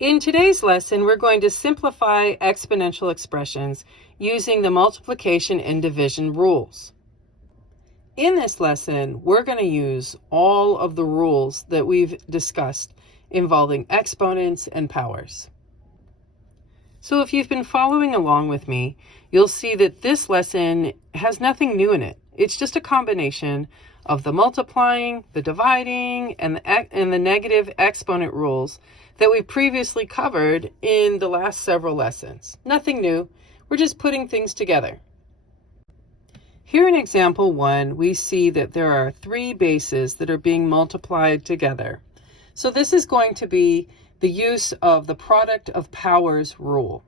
In today's lesson, we're going to simplify exponential expressions using the multiplication and division rules. In this lesson, we're going to use all of the rules that we've discussed involving exponents and powers. So if you've been following along with me, you'll see that this lesson has nothing new in it. It's just a combination of the multiplying, the dividing, and the negative exponent rules that we previously covered in the last several lessons. Nothing new. We're just putting things together. Here in example 1, we see that there are 3 bases that are being multiplied together. So this is going to be the use of the product of powers rule.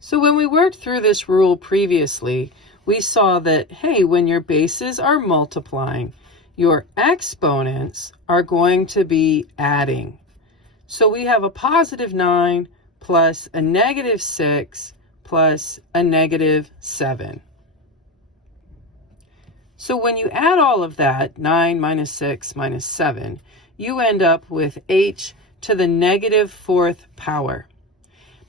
So when we worked through this rule previously, we saw that, hey, when your bases are multiplying, your exponents are going to be adding. So we have a positive 9 plus a negative 6 plus a negative 7. So when you add all of that, 9 minus 6 minus 7, you end up with h to the negative 4th power.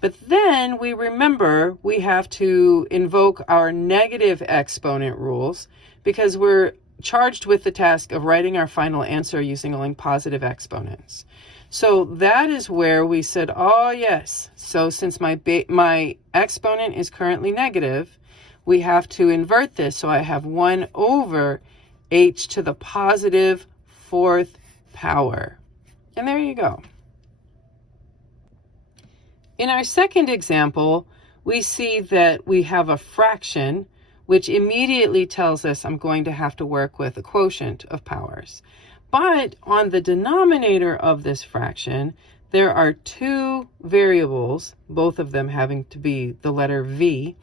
But then we remember we have to invoke our negative exponent rules because we're charged with the task of writing our final answer using only positive exponents. So that is where we said, oh yes, so since my exponent is currently negative, we have to invert this. So I have 1 over h to the positive 4th power. And there you go. In our second example, we see that we have a fraction, which immediately tells us I'm going to have to work with a quotient of powers. But on the denominator of this fraction, there are 2 variables, both of them having to be the letter v,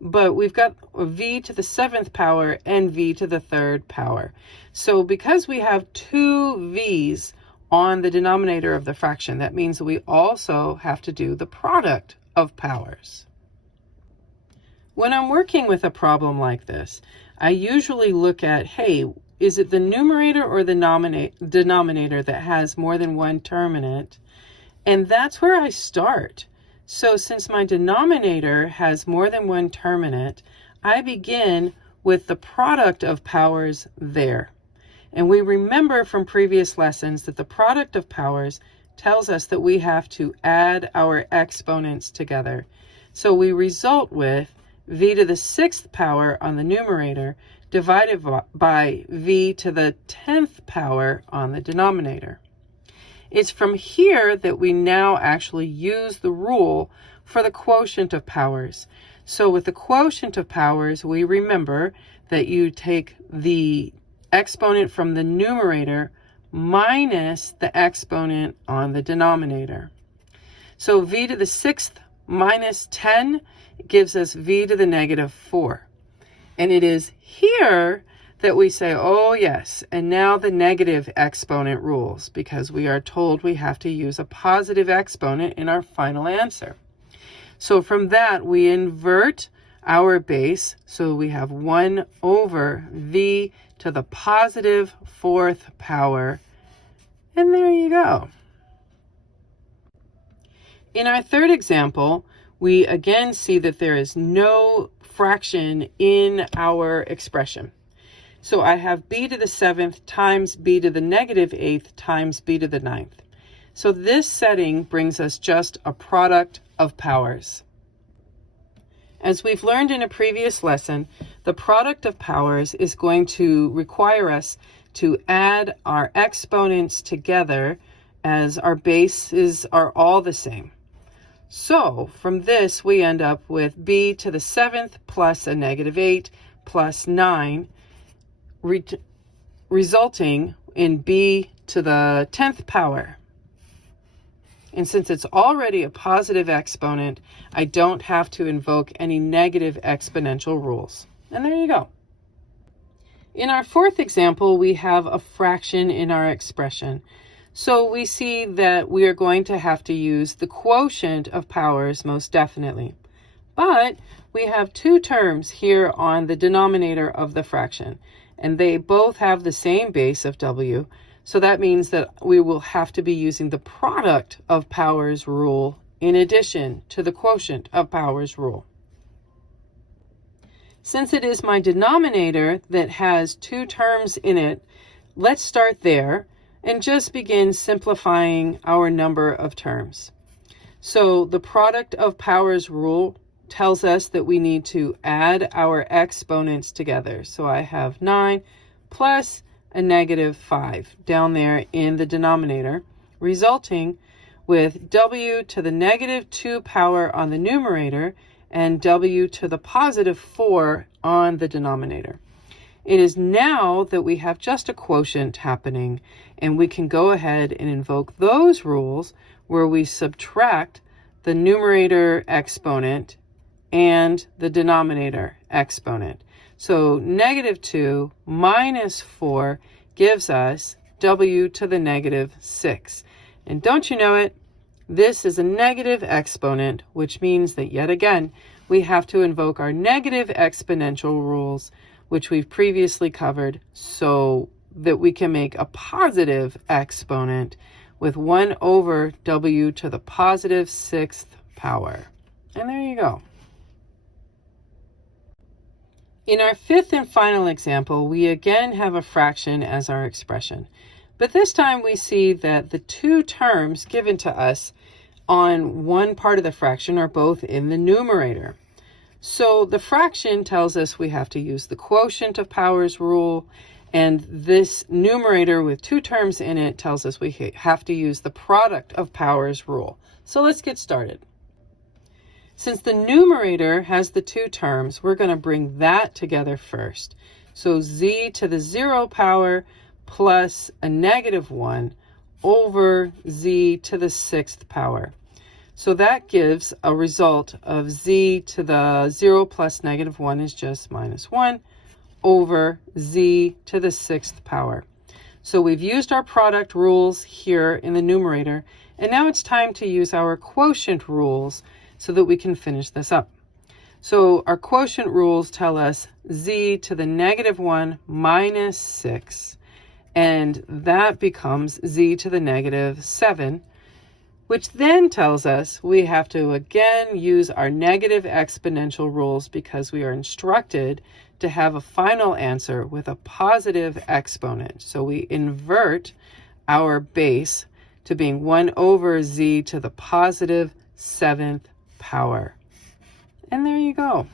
but we've got a v to the 7th power and v to the 3rd power. So because we have 2 v's on the denominator of the fraction, that means that we also have to do the product of powers. When I'm working with a problem like this, I usually look at, hey, is it the numerator or the denominator that has more than one term in it? And that's where I start. So since my denominator has more than one term in it, I begin with the product of powers there. And we remember from previous lessons that the product of powers tells us that we have to add our exponents together. So we result with v to the 6th power on the numerator divided by v to the 10th power on the denominator. It's from here that we now actually use the rule for the quotient of powers. So with the quotient of powers, we remember that you take the exponent from the numerator minus the exponent on the denominator. So v to the 6th minus 10 gives us v to the negative 4. And it is here that we say, oh yes, and now the negative exponent rules, because we are told we have to use a positive exponent in our final answer. So from that, we invert our base, so we have 1 over v to the positive 4th power, and there you go. In our third example, we again see that there is no fraction in our expression. So I have b to the 7th times b to the negative 8th times b to the 9th. So this setting brings us just a product of powers. As we've learned in a previous lesson, the product of powers is going to require us to add our exponents together as our bases are all the same. So from this, we end up with b to the 7th plus a negative 8 plus 9, resulting in b to the 10th power. And since it's already a positive exponent, I don't have to invoke any negative exponential rules. And there you go. In our fourth example, we have a fraction in our expression. So we see that we are going to have to use the quotient of powers most definitely. But we have 2 terms here on the denominator of the fraction, and they both have the same base of w. So that means that we will have to be using the product of powers rule in addition to the quotient of powers rule. Since it is my denominator that has two terms in it, let's start there and just begin simplifying our number of terms. So the product of powers rule tells us that we need to add our exponents together. So I have 9 plus a negative 5 down there in the denominator, resulting with w to the negative 2 power on the numerator and w to the positive 4 on the denominator. It is now that we have just a quotient happening, and we can go ahead and invoke those rules where we subtract the numerator exponent and the denominator exponent. So negative 2 minus 4 gives us w to the negative 6. And don't you know it? This is a negative exponent, which means that yet again, we have to invoke our negative exponential rules, which we've previously covered, so that we can make a positive exponent with 1 over w to the positive 6th power. And there you go. In our fifth and final example, we again have a fraction as our expression. But this time we see that the two terms given to us on one part of the fraction are both in the numerator. So the fraction tells us we have to use the quotient of powers rule, and this numerator with two terms in it tells us we have to use the product of powers rule. So let's get started. Since the numerator has the two terms, we're going to bring that together first. So z to the 0 power plus a negative 1 over z to the 6th power. So that gives a result of z to the 0 plus negative 1 is just minus 1 over z to the 6th power. So we've used our product rules here in the numerator, and now it's time to use our quotient rules so that we can finish this up. So our quotient rules tell us z to the negative 1 minus 6, and that becomes z to the negative 7, which then tells us we have to again use our negative exponential rules because we are instructed to have a final answer with a positive exponent. So we invert our base to being 1 over z to the positive 7th power. And there you go.